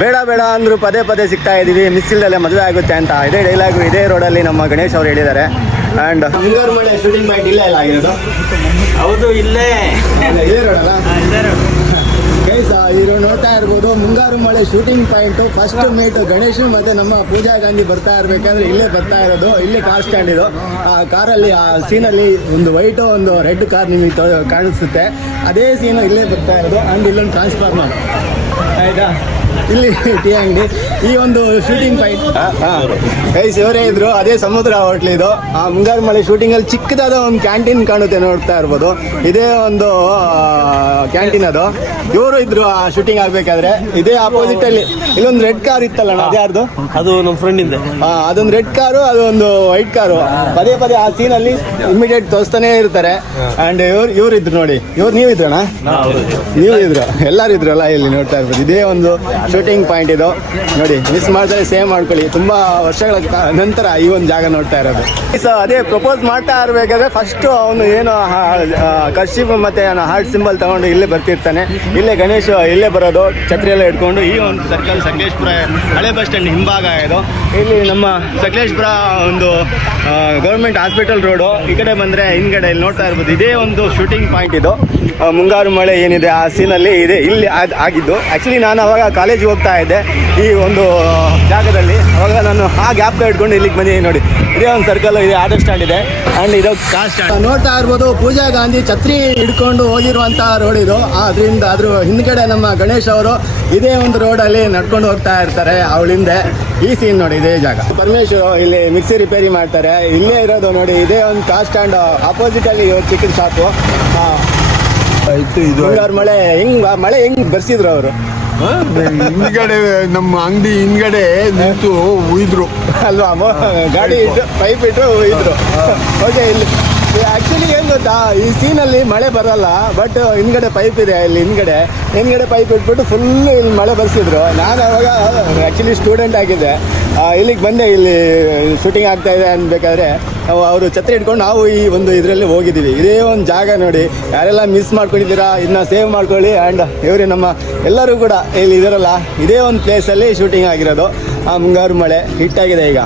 ಬೇಡ ಬೇಡ ಅಂದ್ರು ಪದೇ ಪದೇ ಸಿಗ್ತಾ ಇದೀವಿ, ಮಿಸ್ ಇಲ್ದಲ್ಲೇ ಮದುವೆ ಆಗುತ್ತೆ ಅಂತ. ಇದೇ ಡೈಲಾಗು ಇದೇ ರೋಡಲ್ಲಿ ನಮ್ಮ ಗಣೇಶ್ ಅವರು ಹೇಳಿದ್ದಾರೆ. ಆ್ಯಂಡ್ ಮುಂಗಾರು ಮಳೆ ಶೂಟಿಂಗ್ ಪಾಯಿಂಟ್ ಇಲ್ಲ ಆಗಿರೋದು. ಹೌದು, ಇಲ್ಲೇ ಇದೇ ರೋಡಲ್ಲ ಗೈಸ್, ಇವರು ನೋಡ್ತಾ ಇರ್ಬೋದು. ಮುಂಗಾರು ಮಳೆ shooting point first meet Ganesh ಮತ್ತು ನಮ್ಮ ಪೂಜಾ ಗಾಂಧಿ ಬರ್ತಾ ಇರಬೇಕಾದ್ರೆ ಇಲ್ಲೇ ಬರ್ತಾ ಇರೋದು. ಇಲ್ಲಿ ಕಾರ್ ಸ್ಟ್ಯಾಂಡ್ ಇದು. ಆ ಕಾರಲ್ಲಿ ಆ ಸೀನಲ್ಲಿ ಒಂದು ವೈಟು ಒಂದು ರೆಡ್ ಕಾರ್ ನಿಮಗೆ ಕಾಣಿಸುತ್ತೆ. ಅದೇ ಸೀನು ಇಲ್ಲೇ ಬರ್ತಾ ಇರೋದು. ಆ್ಯಂಡ್ ಇಲ್ಲೊಂದು ಟ್ರಾನ್ಸ್ಫಾರ್ಮರ್ ಆಯಿತಾ, ಇಲ್ಲಿ ಟೀ ಅಂಗಡಿ, ಈ ಒಂದು ಶೂಟಿಂಗ್ ಪಾಯಿಂಟ್. ಗೈಸ್ ಇವರೇ ಇದ್ರು, ಅದೇ ಸಮುದ್ರ ಹೋಟ್ಲ್ ಇದು. ಆ ಮುಂಗಾರು ಮಳೆ ಶೂಟಿಂಗಲ್ಲಿ ಚಿಕ್ಕದಾದ ಒಂದು ಕ್ಯಾಂಟೀನ್ ಕಾಣುತ್ತೆ, ನೋಡ್ತಾ ಇರ್ಬೋದು. ಇದೇ ಒಂದು ಕ್ಯಾಂಟೀನ್ ಅದು. ಇವರು ಇದ್ರು ಆ ಶೂಟಿಂಗ್ ಆಗ್ಬೇಕಾದ್ರೆ. ಇದೇ ಆಪೋಸಿಟ್ ಅಲ್ಲಿ ಇಲ್ಲೊಂದು ರೆಡ್ ಕಾರ್ ಇತ್ತಲ್ಲ, ಅದ್ಯಾರ್ದು? ಅದು ನಮ್ಮ ಫ್ರೆಂಡ್ ಇಂದ. ಅದೊಂದು ರೆಡ್ ಕಾರು, ಅದೊಂದು ವೈಟ್ ಕಾರು. ಪದೇ ಪದೇ ಆ ಸೀನಲ್ಲಿ ಇಮಿಡಿಯೇಟ್ ತೋರಿಸ್ತಾನೆ ಇರ್ತಾರೆ. ಅಂಡ್ ಇವ್ರು ಇದ್ರು ನೋಡಿ. ನೀವು ಇದ್ರಣ್ಣ? ನೀವು ಇದ್ರು, ಎಲ್ಲರೂ ಇದ್ರಲ್ಲ ಇಲ್ಲಿ ನೋಡ್ತಾ ಇರ್ಬೋದು. ಇದೇ ಒಂದು ಶೂಟಿಂಗ್ ಪಾಯಿಂಟ್ ಇದು ನೋಡಿ. ಮಿಸ್ ಮಾಡಿದ್ರೆ ಸೇವ್ ಮಾಡ್ಕೊಳ್ಳಿ. ತುಂಬಾ ವರ್ಷಗಳ ನಂತರ ಈ ಒಂದು ಜಾಗ ನೋಡ್ತಾ ಇರೋದು. ಅದೇ ಪ್ರಪೋಸ್ ಮಾಡ್ತಾ ಇರ್ಬೇಕಾದ್ರೆ ಫಸ್ಟ್ ಅವನು ಏನು ಕರ್ಶಿಪ್ ಮತ್ತೆ ಹಾರ್ಟ್ ಸಿಂಬಲ್ ತಗೊಂಡು ಇಲ್ಲೇ ಬರ್ತಿರ್ತಾನೆ. ಇಲ್ಲೇ ಗಣೇಶ್ ಇಲ್ಲೇ ಬರೋದು, ಛತ್ರಿ ಎಲ್ಲ ಇಟ್ಕೊಂಡು. ಈ ಒಂದು ಸರ್ಕಲ್ ಸಕಲೇಶ್ಪುರ ಹಳೆ ಬಸ್ ಸ್ಟ್ಯಾಂಡ್ ಹಿಂಭಾಗ ಇದು. ಇಲ್ಲಿ ನಮ್ಮ ಸಕಲೇಶ್ಪುರ ಒಂದು ಗೌರ್ಮೆಂಟ್ ಹಾಸ್ಪಿಟಲ್ ರೋಡು. ಈ ಕಡೆ ಬಂದರೆ ಹಿಂದ್ಗಡೆ ಇಲ್ಲಿ ನೋಡ್ತಾ ಇರ್ಬೋದು. ಇದೇ ಒಂದು ಶೂಟಿಂಗ್ ಪಾಯಿಂಟ್ ಇದು. ಮುಂಗಾರು ಮಳೆ ಏನಿದೆ ಆ ಸೀನಲ್ಲಿ ಇದೆ, ಇಲ್ಲಿ ಆಗಿದ್ದು. ಆ್ಯಕ್ಚುಲಿ ನಾನು ಅವಾಗ ಕಾಲೇಜಿಗೆ ಹೋಗ್ತಾ ಇದ್ದೆ ಈ ಒಂದು ಜಾಗದಲ್ಲಿ. ಅವಾಗ ನಾನು ಆ ಗ್ಯಾಪ್ ಇಟ್ಕೊಂಡು ಇಲ್ಲಿಗೆ ಬಂದಿದ್ದೀನಿ ನೋಡಿ. ಇದೇ ಒಂದು ಸರ್ಕಲ್ ಇದೆ, ಆಟೋ ಸ್ಟ್ಯಾಂಡ್ ಇದೆ. ಆ್ಯಂಡ್ ಇದು ಕಾರ್ ಸ್ಟ್ಯಾಂಡ್ ನೋಡ್ತಾ ಇರ್ಬೋದು. ಪೂಜಾ ಗಾಂಧಿ ಛತ್ರಿ ಹಿಡ್ಕೊಂಡು ಹೋಗಿರುವಂಥ ರೋಡ್ ಇದು. ಅದ್ರ ಹಿಂದ್ಗಡೆ ನಮ್ಮ ಗಣೇಶ್ ಅವರು ಇದೇ ಒಂದು ರೋಡಲ್ಲಿ ನಡ್ಕೊಂಡು ಹೋಗ್ತಾ ಇರ್ತಾರೆ. ಅವಳಿಂದೆ ಈ ಸೀನ್ ನೋಡಿ, ಇದೇ ಜಾಗ. ಪರಮೇಶ್ವರ್ ಇಲ್ಲಿ ಮಿಕ್ಸಿ ರಿಪೇರಿ ಮಾಡ್ತಾರೆ. ಇಲ್ಲೇ ಇರೋದು ನೋಡಿ. ಇದೇ ಒಂದು ಕಾರ್ ಸ್ಟ್ಯಾಂಡ್ ಆಪೋಸಿಟ್ ಅಲ್ಲಿ ಚಿಕನ್ ಶಾಪು. ಮುಂಗಾರು ಮಳೆ ಹೆಂಗ್ ಬರ್ಸಿದ್ರು ಅವರು. ಹಿಂದ್ಗಡೆ ನಮ್ಮ ಅಂಗಡಿ ಹಿಂದ್ಗಡೆ ನಿಂತು ಉಯ್ದ್ರು ಅಲ್ವಾ, ಗಾಡಿ ಇಟ್ಟು ಪೈಪ್ ಇಟ್ಟು ಉಯ್ದ್ರು. ಓಕೆ, ಇಲ್ಲಿ ಆ್ಯಕ್ಚುಲಿ ಏನು ಗೊತ್ತಾ, ಈ ಸೀನಲ್ಲಿ ಮಳೆ ಬರಲ್ಲ, ಬಟ್ ಹಿಂದ್ಗಡೆ ಪೈಪ್ ಇದೆ. ಇಲ್ಲಿ ಹಿಂದ್ಗಡೆ ಪೈಪ್ ಇಟ್ಬಿಟ್ಟು ಫುಲ್ಲು ಇಲ್ಲಿ ಮಳೆ ಬರ್ಸಿದ್ರು. ನಾನು ಅವಾಗ ಆ್ಯಕ್ಚುಲಿ ಸ್ಟೂಡೆಂಟ್ ಆಗಿದ್ದೆ. ಇಲ್ಲಿಗೆ ಬಂದೆ, ಇಲ್ಲಿ ಶೂಟಿಂಗ್ ಆಗ್ತಾ ಇದೆ ಅನ್ಬೇಕಾದ್ರೆ ಅವರು ಛತ್ರಿ ಇಟ್ಕೊಂಡು ನಾವು ಈ ಒಂದು ಇದರಲ್ಲಿ ಹೋಗಿದ್ದೀವಿ. ಇದೇ ಒಂದು ಜಾಗ ನೋಡಿ. ಯಾರೆಲ್ಲ ಮಿಸ್ ಮಾಡ್ಕೊಂಡಿದ್ದೀರಾ ಇದನ್ನ ಸೇವ್ ಮಾಡ್ಕೊಳ್ಳಿ. ಆ್ಯಂಡ್ ಇವರೇ ನಮ್ಮ ಎಲ್ಲರೂ ಕೂಡ ಇಲ್ಲಿ ಇದರಲ್ಲ, ಇದೇ ಒಂದು ಪ್ಲೇಸಲ್ಲಿ ಶೂಟಿಂಗ್ ಆಗಿರೋದು. ಆ ಮುಂಗಾರು ಮಳೆ ಹಿಟ್ಟಾಗಿದೆ ಈಗ.